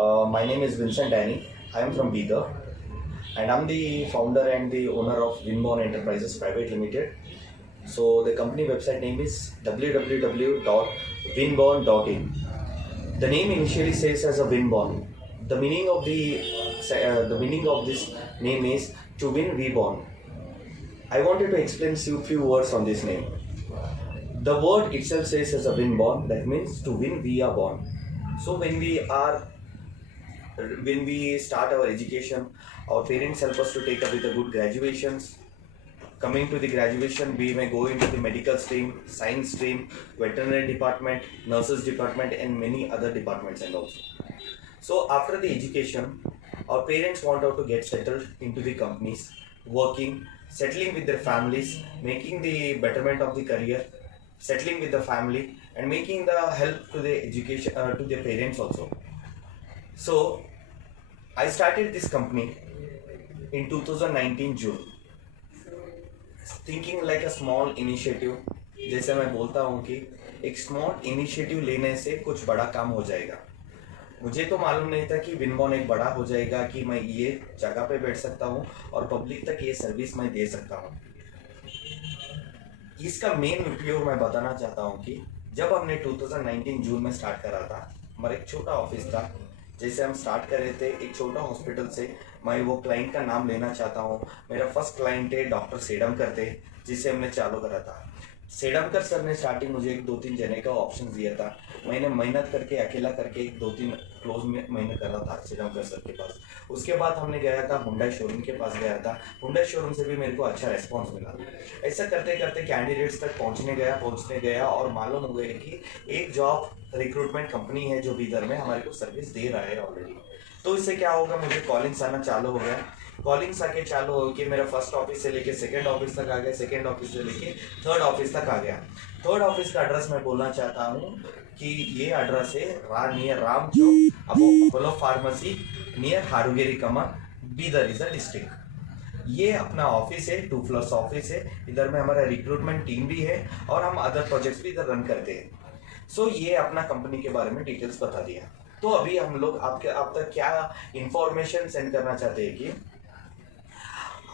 My name is Vincent Danny. I am from Bidar, and I'm the founder and the owner of Winborn Enterprises Private Limited. So the company website name is www.winborn.in. The name initially says as a Winborn. The meaning of this name is to win reborn. I wanted to explain few words on this name. The word itself says as a Winborn. That means to win we are born. So when we start our education, our parents help us to take up with the good graduations. Coming to the graduation, we may go into the medical stream, science stream, veterinary department, nurses department, and many other departments and also. So after the education, our parents want us to get settled into the companies, working, settling with their families, making the betterment of the career, settling with the family, and making the help to the education to their parents also. So I started this company in 2019 June, thinking like a small initiative. जैसे मैं बोलता हूँ कि एक small initiative लेने से कुछ बड़ा काम हो जाएगा। मुझे तो मालूम नहीं था कि विनबॉर्न एक बड़ा हो जाएगा, कि मैं ये जगह पे बैठ सकता हूँ और पब्लिक तक ये सर्विस मैं दे सकता हूँ। इसका मेन उपयोग मैं बताना चाहता हूँ कि जब हमने 2019 जून में स्टार्ट करा था, हमारा एक छोटा ऑफिस था। जैसे हम स्टार्ट कर रहे थे एक छोटा हॉस्पिटल से, मैं वो क्लाइंट का नाम लेना चाहता हूँ। मेरा फर्स्ट क्लाइंट है डॉक्टर सेडमकर थे, जिससे हमने चालू करा था। सेडमकर सर ने स्टार्टिंग मुझे एक 2-3 जने का ऑप्शन दिया था। मैंने मेहनत करके अकेला करके एक 2-3 क्लोज में महीने कर रहा था सेडमकर सर के पास। उसके बाद हमने गया था हुंडई शोरूम के पास गया था। हुंडई शोरूम से भी मेरे को अच्छा रेस्पॉन्स मिला। ऐसा करते करते कैंडिडेट्स तक पहुंचने गया और मालूम हो गया कि एक जॉब रिक्रूटमेंट कंपनी है जो बीदर में हमारे को सर्विस दे रहा है ऑलरेडी। तो इससे क्या होगा, मुझे कॉलिंग्स आना चालू हो गया। कॉलिंग्स आके चालू हो कि मेरा फर्स्ट ऑफिस से लेके सेकंड ऑफिस तक आ गया, सेकंड ऑफिस से लेके थर्ड ऑफिस तक आ गया। थर्ड ऑफिस का एड्रेस मैं बोलना चाहता हूँ कि ये एड्रेस है नियर राम चौक, अपोलो फार्मेसी नियर हारूगेरी कमा, बीदर इज अ डिस्ट्रिक्ट। ये अपना ऑफिस है, 2 फ्लोर्स ऑफिस है। इधर में हमारा रिक्रूटमेंट टीम भी है और हम अदर प्रोजेक्ट्स भी इधर रन करते हैं। सो ये अपना कंपनी के बारे में डिटेल्स बता दिया। तो अभी हम लोग आप तक क्या इंफॉर्मेशन सेंड करना चाहते हैं कि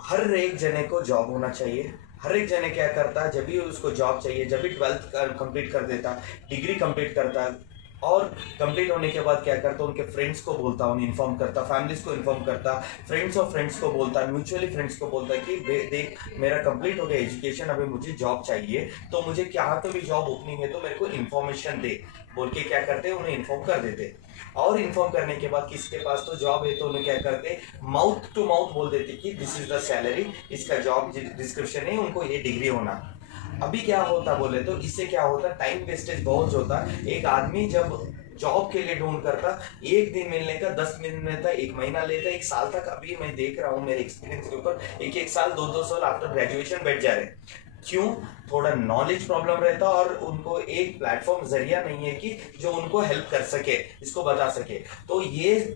हर एक जने को जॉब होना चाहिए। हर एक जने क्या करता है, जब भी उसको जॉब चाहिए, जब भी 12th कंप्लीट कर देता, डिग्री कंप्लीट करता, और कंप्लीट होने के बाद क्या करता, उनके फ्रेंड्स को बोलता, उन्हें इन्फॉर्म करता, फैमिलीज को इन्फॉर्म करता, फ्रेंड्स और फ्रेंड्स को बोलता, म्यूचुअली फ्रेंड्स को बोलता कि देख मेरा कंप्लीट हो गया एजुकेशन, अभी मुझे जॉब चाहिए, तो मुझे क्या तो भी जॉब ओपनिंग है तो मेरे को इन्फॉर्मेशन दे बोल के क्या करते हैं, उन्हें इन्फॉर्म कर देते। और इन्फॉर्म करने के बाद किसके पास तो जॉब है तो उन्हें क्या करते, माउथ टू माउथ बोल देते कि दिस इज द सैलरी, इसका जॉब डिस्क्रिप्शन है, उनको ये डिग्री होना। अभी क्या होता बोले तो इससे क्या होता, टाइम वेस्टेज बहुत होता। एक आदमी जब जॉब के लिए ढूंढ करता, एक दिन मिलने का 10 दिन मिलता, 1 महीना लेता, 1 साल तक। अभी मैं देख रहा हूँ मेरे एक्सपीरियंस के ऊपर, 1-1 साल 2-2 साल आफ्टर ग्रेजुएशन बैठ जा रहे। क्यों? थोड़ा नॉलेज प्रॉब्लम रहता और उनको एक प्लेटफॉर्म जरिया नहीं है कि जो उनको हेल्प कर सके, इसको बता सके। तो ये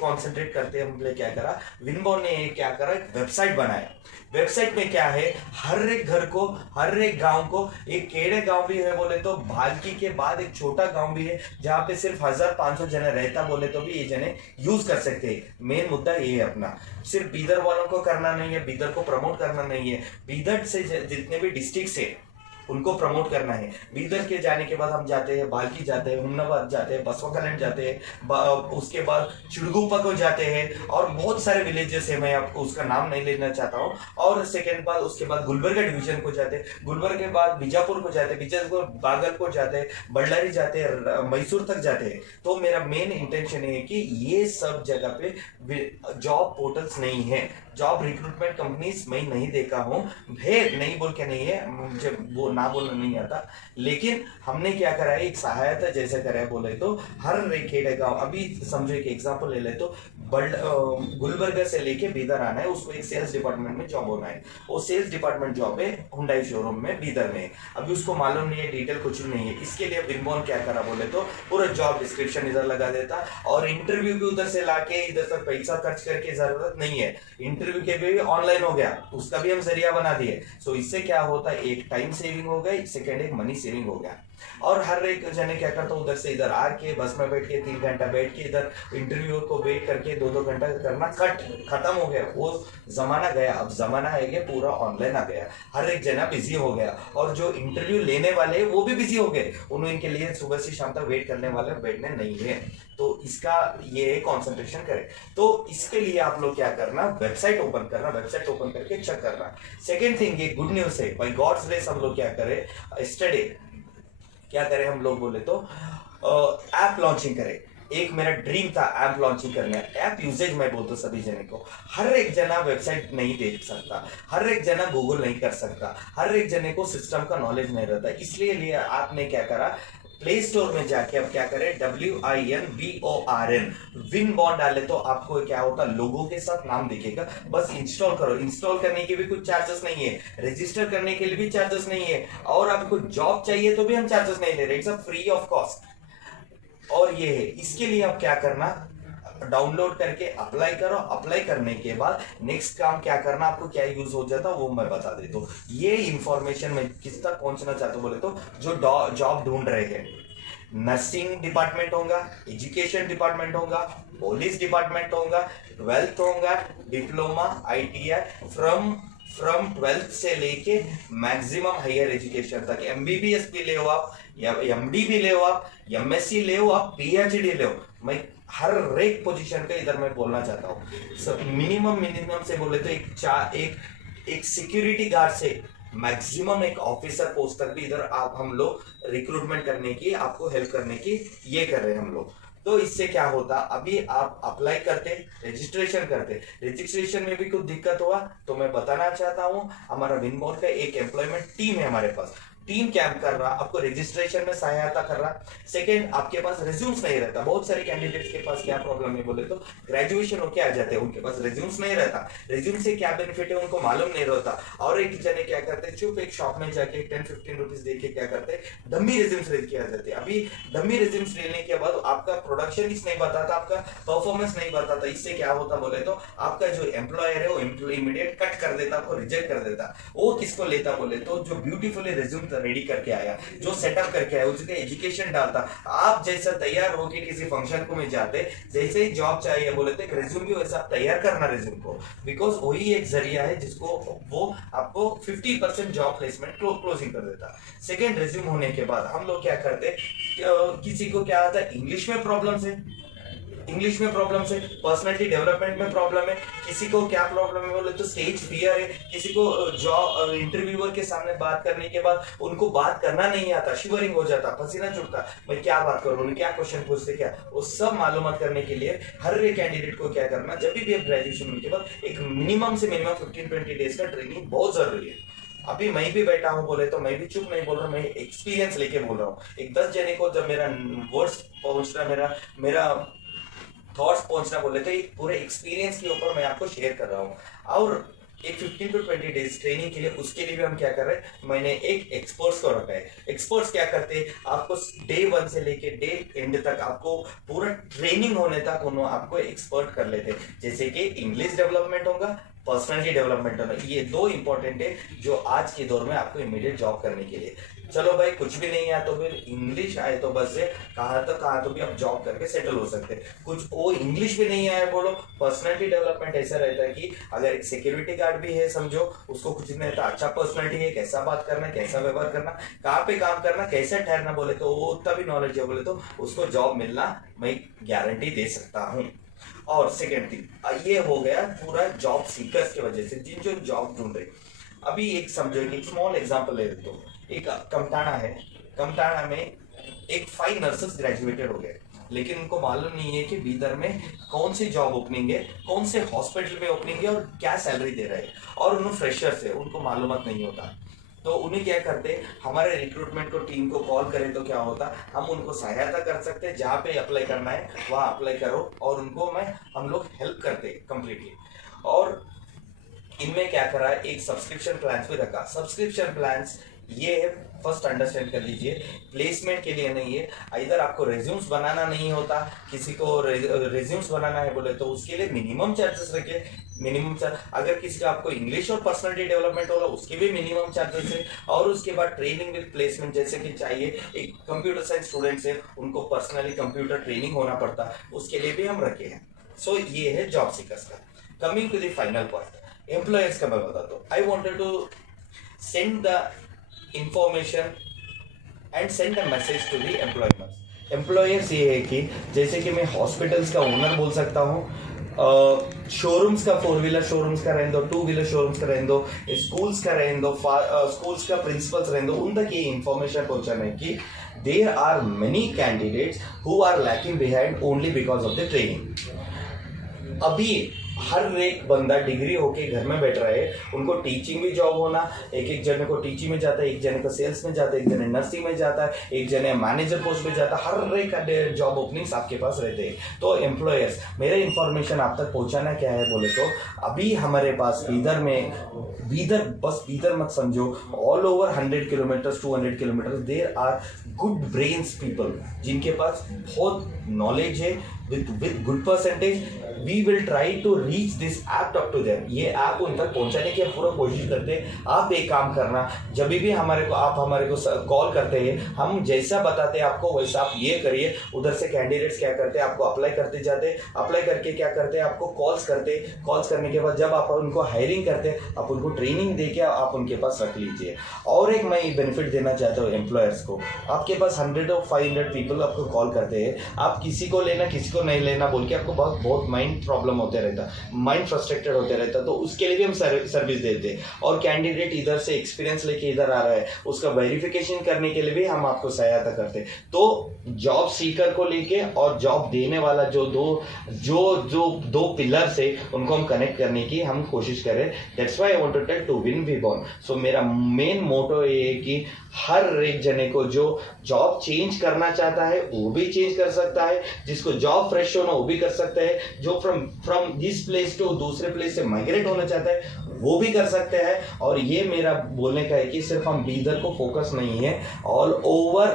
कॉन्सेंट्रेट करते हैं हमने क्या करा, विनबॉर्न ने क्या करा, एक वेबसाइट बनाया। वेबसाइट में क्या है, हर एक घर को, हर एक गांव को, एक केड़े गांव भी है बोले तो भालकी के बाद एक छोटा गांव भी है जहां पे सिर्फ 1500 जने रहता बोले तो भी ये जने यूज कर सकते हैं। मेन मुद्दा ये है अपना, सिर्फ बीदर वालों को करना नहीं है, बीदर को प्रमोट करना नहीं है, बीदर से जितने भी डिस्ट्रिक्ट है उनको प्रमोट करना है। बीदर के जाने के बाद हम जाते हैं बाल्की जाते हैं, हुमनाबाद जाते हैं, बसवा कल्याण जाते हैं, उसके बाद चिड़गुप्पा को जाते हैं और बहुत सारे विलेजेस है, मैं आपको उसका नाम नहीं लेना चाहता हूँ। और सेकेंड बार उसके बाद गुलबर्गा डिवीजन को जाते हैं, गुलबर्गा के बाद बीजापुर को जाते हैं, बीजापुर बागलकोट जाते हैं, बल्लारी जाते हैं, मैसूर तक जाते हैं। तो मेरा मेन इंटेंशन है कि ये सब जगह पे जॉब पोर्टल्स नहीं है, जॉब रिक्रूटमेंट कंपनीज मैं नहीं देखा हूँ। भेद नहीं बोल के नहीं है, मुझे वो ना बोलना नहीं आता, लेकिन हमने क्या करा है, एक सहायता जैसे करा है बोले तो हर एक खेड़े गाँव, अभी समझो एक एग्जाम्पल ले ले तो गुलबर्गा से लेके बीदर आना है, उसको एक सेल्स डिपार्टमेंट में जॉब होना है। वो सेल्स डिपार्टमेंट जॉब है हुंडई शोरूम में बीदर में। अभी उसको मालूम नहीं है, डिटेल कुछ नहीं है। इसके लिए विनबॉर्न क्या करा बोले तो पूरा जॉब डिस्क्रिप्शन इधर लगा देता और इंटरव्यू भी उधर से लाके इधर तक पैसा खर्च करके जरूरत नहीं है। इंटरव्यू के भी ऑनलाइन हो गया, उसका भी हम जरिया बना दिए। सो इससे क्या होता है, एक टाइम सेविंग हो गई, सेकेंड एक मनी सेविंग हो गया। और हर एक जने क्या करता उधर से इधर आके बस में बैठ के 3 घंटा बैठ के इधर इंटरव्यू को वेट करके 2-2 घंटा करना खत्म हो गया, वो जमाना गया। अब जमाना है कि पूरा ऑनलाइन आ गया, हर एक जना बिजी हो गया, और जो इंटरव्यू लेने वाले वो भी बिजी हो गए, उनके लिए सुबह से शाम तक वेट करने वाले बैठने नहीं है। तो इसका ये कंसंट्रेशन करें। तो इसके लिए आप लोग क्या करना, वेबसाइट ओपन करना, वेबसाइट ओपन करके चेक करना। सेकेंड थिंग, ये गुड न्यूज है, बाय गॉड्स ग्रेस हम लोग क्या करें, यस्टरडे क्या करें हम लोग बोले तो ऐप लॉन्चिंग करें। एक मेरा ड्रीम था ऐप लॉन्चिंग करना। ऐप यूजेज मैं बोलता हूँ सभी जने को, हर एक जना वेबसाइट नहीं देख सकता, हर एक जना गूगल नहीं कर सकता, हर एक जने को सिस्टम का नॉलेज नहीं रहता। इसलिए लिए आपने क्या करा, प्ले स्टोर में जाके अब क्या करें, WINBORN विन बॉन्ड डाले तो आपको क्या होता, लोगों के साथ नाम दिखेगा, बस इंस्टॉल करो। इंस्टॉल करने के भी कुछ चार्जेस नहीं है, रजिस्टर करने के लिए भी चार्जेस नहीं है, और आपको जॉब चाहिए तो भी हम चार्जेस नहीं ले रहे, इट्स फ्री ऑफ कॉस्ट। और ये है, इसके लिए आप क्या करना, डाउनलोड करके अप्लाई करो। अप्लाई करने के बाद नेक्स्ट काम क्या करना, आपको क्या यूज हो जाता वो मैं बता देता हूँ। ये इंफॉर्मेशन में किस तक पहुंचना चाहता हूँ बोले तो, जो जॉब ढूंढ रहे हैं, नर्सिंग डिपार्टमेंट होगा, एजुकेशन डिपार्टमेंट होगा, पुलिस डिपार्टमेंट होगा, 12th होगा, डिप्लोमा, ITI, फ्रॉम 12th से लेके मैक्सिमम हायर एजुकेशन तक, MBBS भी ले आप, या MD भी ले आप, MSc ले आप, PhD ले। मैं हर एक पोजीशन पे इधर मैं बोलना चाहता हूँ। मिनिमम से बोले तो एक सिक्योरिटी गार्ड से मैक्सिमम एक ऑफिसर पोस्ट तक भी इधर आप हम लोग रिक्रूटमेंट करने की, आपको हेल्प करने की ये कर रहे हैं हम लोग। तो इससे क्या होता, अभी आप अप्लाई करते, रजिस्ट्रेशन करते, रजिस्ट्रेशन में भी कुछ दिक्कत हुआ तो मैं बताना चाहता हूँ, हमारा विनबॉर्न का एक एम्प्लॉयमेंट टीम है हमारे पास, टीम कैंप कर रहा, आपको रजिस्ट्रेशन में सहायता कर रहा। सेकंड, आपके पास रिज्यूम्स नहीं रहता, बहुत सारे कैंडिडेट्स के पास क्या प्रॉब्लम है बोले तो, ग्रेजुएशन होके आ जाते हैं, उनके पास रिज्यूम्स नहीं रहता, रिज्यूम से क्या बेनिफिट है उनको मालूम नहीं रहता, और एक जने क्या करते हैं, चुप एक शॉप में जाके 10-15 रुपीज दे के क्या करते हैं, डमी रिज्यूम्स लेके आ जाते हैं। अभी डमी रिज्यूम्स लेने के बाद आपका प्रोडक्शन नहीं बताता, आपका परफॉर्मेंस नहीं बताता, इससे क्या होता बोले तो, आपका जो एम्प्लॉयर है वो इमीडिएट कट कर देता, आपको रिजेक्ट कर देता। वो किसको लेता बोले तो, जो ब्यूटीफुली रिज्यूम रेडी करके आया, जो सेटअप करके आया, उसके एजुकेशन डालता। आप जैसा तैयार होके किसी फंक्शन को में जाते, जैसे ही जॉब चाहिए बोले तो एक रिज्यूम भी वैसा तैयार करना रिज्यूम को, बिकॉज वही एक जरिया है जिसको वो आपको 50% जॉब प्लेसमेंट क्लोजिंग कर देता। सेकेंड, रिज्यूम होने के बाद हम लोग क्या करते, किसी को क्या आता है, इंग्लिश में प्रॉब्लम है, इंग्लिश में प्रॉब्लम है, पर्सनालिटी डेवलपमेंट में प्रॉब्लम है, किसी को क्या प्रॉब्लम है बोले तो स्टेज फियर है, किसी को जॉब इंटरव्यूअर के सामने बात करने के बाद उनको बात करना नहीं आता, शिवरिंग हो जाता, पसीना छूटता, मैं क्या बात करूं, उन्हें क्या क्वेश्चन पूछते, क्या वो सब मालूमात करने के लिए हर एक कैंडिडेट को क्या करना, जब भी आप ग्रेजुएशन होने के बाद एक मिनिमम से मिनिमम 15-20 डेज का ट्रेनिंग बहुत जरूरी है। अभी मैं भी बैठा हूँ बोले तो मैं भी चुप नहीं बोल रहा, मैं एक्सपीरियंस लेके बोल रहा हूँ। एक 10 जने को जब मेरा वर्ड्स पहुंच रहा, मेरा थॉट्स पहुंचना बोले तो एक पूरे एक्सपीरियंस के ऊपर मैं आपको शेयर कर रहा हूँ। और एक 15-20 डेज ट्रेनिंग के लिए, उसके लिए भी हम क्या कर रहे हैं, मैंने एक एक्सपर्ट्स को रखा है। एक्सपर्ट्स क्या करते हैं, आपको डे 1 से लेके डे एंड तक आपको पूरा ट्रेनिंग होने तक उन्होंने आपको एक्सपर्ट कर लेते हैं। जैसे कि इंग्लिश डेवलपमेंट होगा, पर्सनालिटी डेवलपमेंट होगा, ये 2 इंपॉर्टेंट है जो आज के दौर में आपको इमीडिएट जॉब करने के लिए। चलो भाई कुछ भी नहीं आया तो फिर इंग्लिश आए तो बस से कहाँ तो भी आप जॉब करके सेटल हो सकते हैं। कुछ वो इंग्लिश भी नहीं आया बोलो, पर्सनालिटी डेवलपमेंट ऐसा रहता है कि अगर एक सिक्योरिटी गार्ड भी है समझो, उसको कुछ नहीं रहता, अच्छा पर्सनालिटी है, कैसा बात करना, कैसा व्यवहार करना, कहाँ पे काम करना, कैसे ठहरना बोले तो वो उतना भी नॉलेज है बोले तो उसको जॉब मिलना मैं गारंटी दे सकता हूँ। और सेकेंड थिंग, ये हो गया पूरा जॉब सीकर्स की वजह से, जिन जो जॉब ढूंढ रहे। अभी एक समझो, एक स्मॉल एग्जांपल ले लेते हो, एक कमटाना है, कमटाना में एक 5 नर्सेस ग्रेजुएटेड हो गए, लेकिन उनको मालूम नहीं है कि बीदर में कौन सी जॉब ओपनिंग है, कौन से हॉस्पिटल में ओपनिंग है और क्या सैलरी दे रहा है, और उन्हें फ्रेशर्स है, उनको मालूमात नहीं होता। तो उन्हें क्या करते, हमारे रिक्रूटमेंट को टीम को कॉल करें तो क्या होता, हम उनको सहायता कर सकते हैं, जहाँ पे अप्लाई करना है वहाँ अप्लाई करो, और उनको हम लोग हेल्प करते कंप्लीटली। और इनमें क्या करा, एक सब्सक्रिप्शन प्लान भी रखा। सब्सक्रिप्शन प्लान्स ये फर्स्ट अंडरस्टैंड कर लीजिए, प्लेसमेंट के लिए नहीं है। इधर आपको रेज्यूम्स बनाना नहीं होता, किसी को रेज्यूम्स बनाना है बोले तो उसके लिए मिनिमम चार्जेस रखे, मिनिमम चार्ज। अगर किसी का आपको इंग्लिश और पर्सनालिटी डेवलपमेंट होगा उसके भी मिनिमम चार्जेस है। और उसके बाद ट्रेनिंग विद प्लेसमेंट जैसे कि चाहिए, एक कंप्यूटर साइंस स्टूडेंट्स है उनको पर्सनली कंप्यूटर ट्रेनिंग होना पड़ता है, उसके लिए भी हम रखे हैं। सो ये है जॉब सीकर्स का। Coming to the final point, employers का मैं बताता हूँ। I wanted to send the information and send a message to the employers. Employers ये है कि जैसे कि मैं हॉस्पिटल्स का ओनर बोल सकता हूँ, शोरूम्स का 4 व्हीलर शोरूम्स का रहने दो, 2 व्हीलर शोरूम्स का रहने दो, स्कूल्स का रहने दो, स्कूल्स का प्रिंसिपल्स रहने दो, उन तक ये इंफॉर्मेशन पहुंचाना है कि there are many candidates who are lacking behind only because of the training. अभी हर एक बंदा डिग्री होके घर में बैठ रहा है, उनको टीचिंग भी जॉब होना, एक एक जने को टीचिंग में जाता है, एक जने को सेल्स में जाता है, एक जने नर्सिंग में जाता है, एक जने मैनेजर पोस्ट पे जाता है, हर एक जॉब ओपनिंग्स आपके पास रहते हैं। तो एम्प्लॉयर्स, मेरे इन्फॉर्मेशन आप तक पहुंचाना क्या है बोले तो अभी हमारे पास बीदर में, बीदर बस बीदर मत समझो, all over 100 kilometre 200 kilometre there are good brains people जिनके पास बहुत नॉलेज है with good percentage. We will try to reach this app up to them. ये ऐप उन तक पहुंचाने की पूरा कोशिश करते हैं। आप एक काम करना, जब भी हमारे को कॉल करते हैं, हम जैसा बताते हैं आपको वैसा आप ये करिए। उधर से कैंडिडेट्स क्या करते हैं, आपको अप्लाई करते जाते हैं, अप्लाई करके क्या करते हैं, आपको कॉल्स करते, कॉल्स करने के बाद जब आप उनको हायरिंग करते हैं, आप उनको ट्रेनिंग दे के आप उनके पास रख लीजिए। और एक मैं बेनिफिट देना चाहता हूँ एम्प्लॉयर्स को, आपके पास 100 और 500 पीपल आपको कॉल करते हैं, आप किसी को लेना किसी को नहीं लेना बोल के आपको बहुत माइंड प्रॉब्लम होते रहता, माइंड फ्रस्ट्रेटेड होते रहता, तो उसके लिए भी हम सर्विस देते हैं। और कैंडिडेट इधर से एक्सपीरियंस लेके इधर आ रहा है, उसका वेरिफिकेशन करने के लिए भी हम आपको सहायता करते हैं। तो जॉब सीकर को लेके और जॉब देने वाला जो दो पिलर्स है उनको हम कनेक्ट करने की हम कोशिश करें। That's why I want to tell to win we born. So मेरा मेन मोटो ये है कि हर एक जने को जो जॉब चेंज करना चाहता है वो भी चेंज कर सकता है, जिसको जॉब फ्रेश होना वो भी कर सकता है, जो फ्रॉम दिस प्लेस टू दूसरे प्लेस से माइग्रेट होना चाहता है वो भी कर सकते हैं। और ये मेरा बोलने का है कि सिर्फ हम बीदर को फोकस नहीं है, ऑल ओवर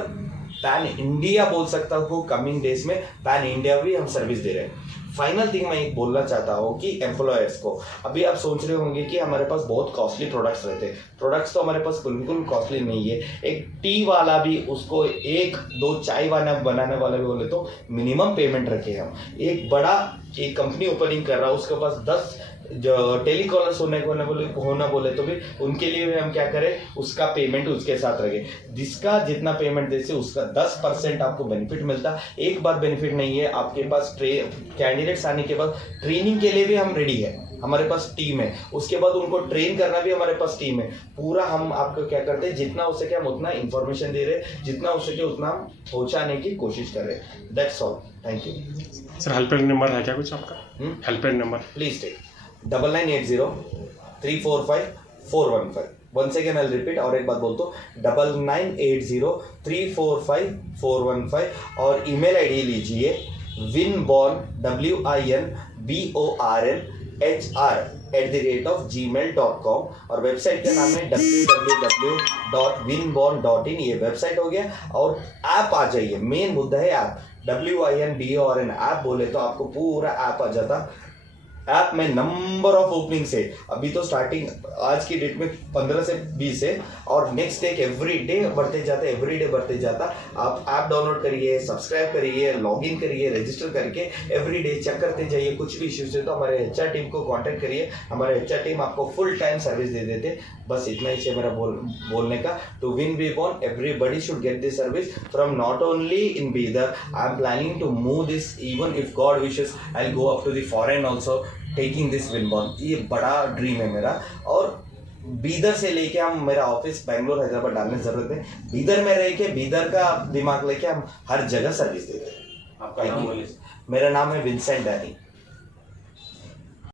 पैन इंडिया बोल सकता हूँ, कमिंग डेज में पैन इंडिया भी हम सर्विस दे रहे हैं। फाइनल थिंग मैं एक बोलना चाहता हूँ कि एम्प्लॉयर्स को, अभी आप सोच रहे होंगे कि हमारे पास बहुत कॉस्टली प्रोडक्ट्स रहते हैं। प्रोडक्ट्स तो हमारे पास बिल्कुल कॉस्टली नहीं है। एक टी वाला भी, उसको 1-2 चाय वाला बनाने वाला भी बोले तो मिनिमम पेमेंट रखे हम। एक बड़ा एक कंपनी ओपनिंग कर रहा है, उसके पास 10 जो टेलीकॉलर्स होना बोले तो भी उनके लिए भी हम क्या करें, उसका पेमेंट उसके साथ रखें। जिसका जितना पेमेंट देते उसका 10% आपको बेनिफिट मिलता। एक बार बेनिफिट नहीं है, आपके पास कैंडिडेट्स आने के बाद ट्रेनिंग के लिए भी हम रेडी है, हमारे पास टीम है, उसके बाद उनको ट्रेन करना भी हमारे पास टीम है पूरा। हम आपको क्या करते हैं, जितना हो सके हम उतना इंफॉर्मेशन दे रहे, जितना हो सके उतना हम पहुंचाने की कोशिश कर रहे। That's all, thank you sir. Helpline number है क्या कुछ आपका? Helpline number please take 9980-345-415। One second I repeat, और एक बात बोलते हो 9980-345-415। और ईमेल आईडी लीजिए winborn winbornhr@gmail.com और वेबसाइट का नाम है www.winborn.in। ये वेबसाइट हो गया। और ऐप आ जाइए, मेन मुद्दा है ऐप, WINBORN ऐप बोले तो आपको पूरा ऐप आ जाता। ऐप में नंबर ऑफ ओपनिंग्स है, अभी तो स्टार्टिंग आज की डेट में 15 से 20 है, और नेक्स्ट डे एवरी डे बढ़ते जाता। आप ऐप डाउनलोड करिए, सब्सक्राइब करिए, लॉगिन करिए, रजिस्टर करके एवरी डे चेक करते जाइए। कुछ भी इश्यूज है तो हमारे HR टीम को कांटेक्ट करिए, हमारे HR टीम आपको फुल टाइम सर्विस दे देते। बस इतना ही है मेरा बोलने का। To win we born everybody should get this service from not only in Bidar. I am planning to move this, even if God wishes I will go up to the foreign also taking this win born. ये बड़ा dream है मेरा। और बीदर से लेके हम, मेरा office Bangalore Hyderabad डालने की जरूरत है, बीदर में रह के बीदर का दिमाग लेके हम हर जगह सर्विस देते हैं। आपका नाम बोलिए। मेरा नाम है विंसेंट डैनी।